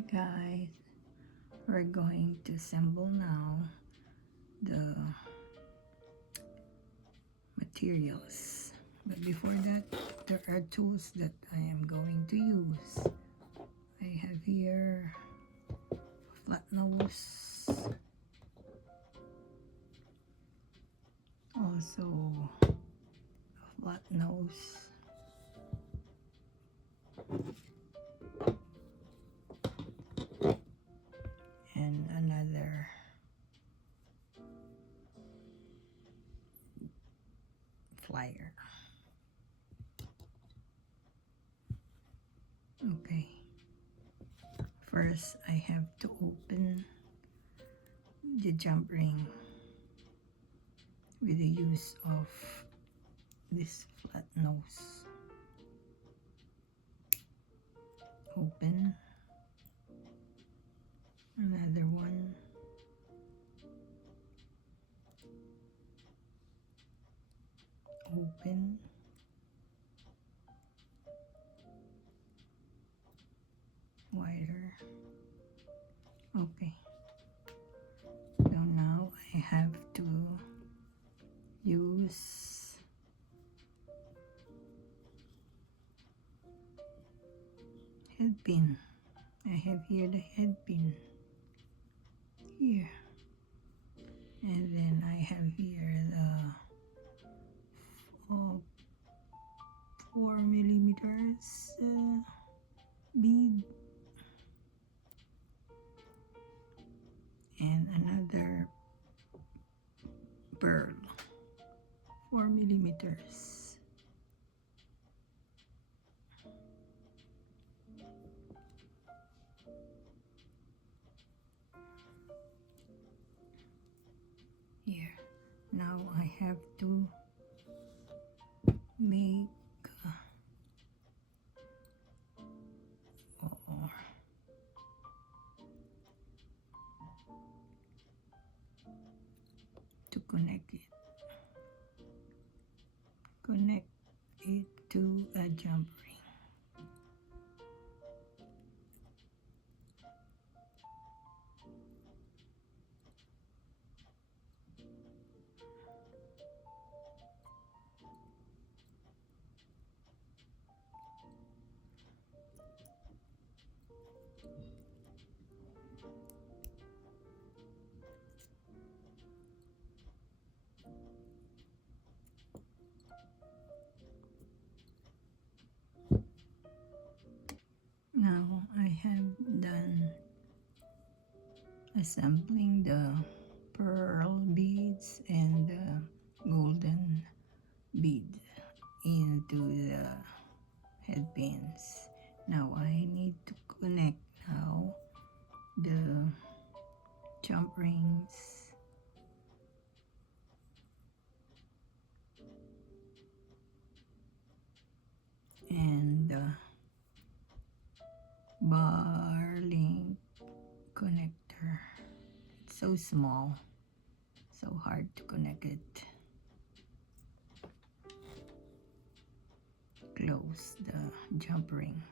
Hi guys, we're going to assemble now the materials, but before that there are tools that I am going to use. I have here a flat nose, also a flat nose, and another flyer. Okay, first I have to open the jump ring with the use of this flat nose. Open another one, open wider. Okay, so now I have to use head pin. I have here the head pin here, and then I have here the 4mm bead and another pearl 4mm. Here, now I have to make to connect it to a jump ring. Now I have done assembling the pearl beads and the golden bead into the head pins. Now I need to connect now the jump rings and the bar link connector. It's so small, so hard to connect it. Close the jump ring.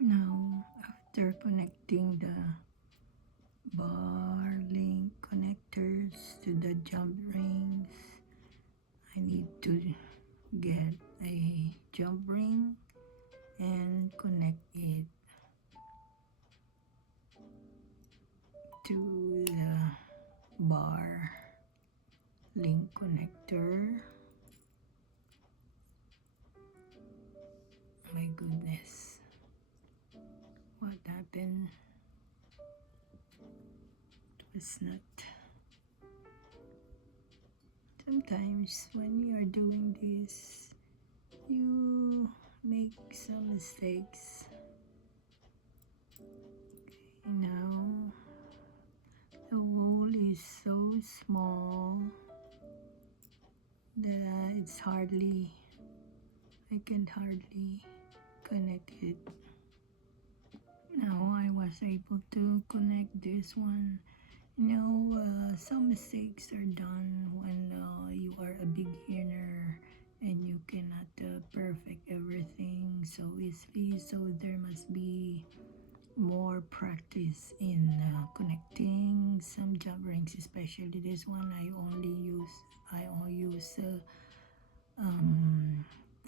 Now, after connecting the bar link connectors to the jump rings, I need to get a jump ring and connect it to the bar link connector. My goodness, what happened? It was not. Sometimes when you are doing this, you make some mistakes. Okay, now the hole is so small that I can hardly connect it. Now I was able to connect this one. Some mistakes are done when you are a beginner and you cannot perfect everything so easily, so there must be more practice in connecting some jump rings, especially this one. I only use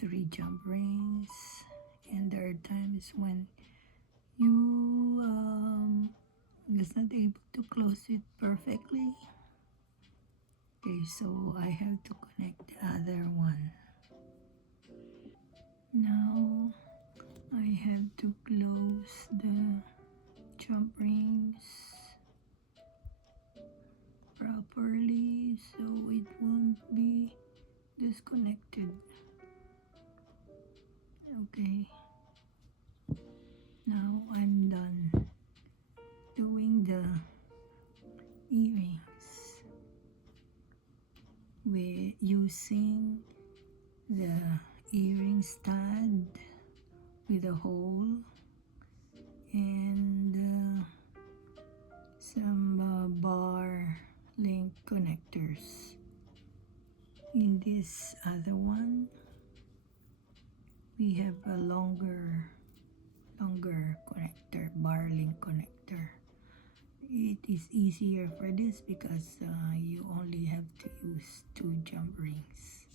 3 jump rings, and there are times when you is not able to close it perfectly. Okay, so I have to connect the other one. Now I have to close the jump rings properly so it won't be disconnected. Okay, now I'm done doing the earrings with using the earring stud with a hole and some bar link connectors. In this other one, we have a longer connector, bar link connector. It is easier for this because you only have to use 2 jump rings.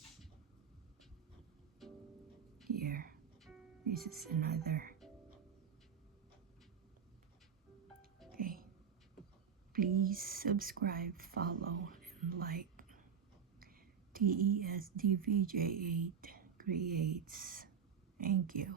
Here, this is another. Okay, please subscribe, follow, and like. TESDVJ8 creates. Thank you.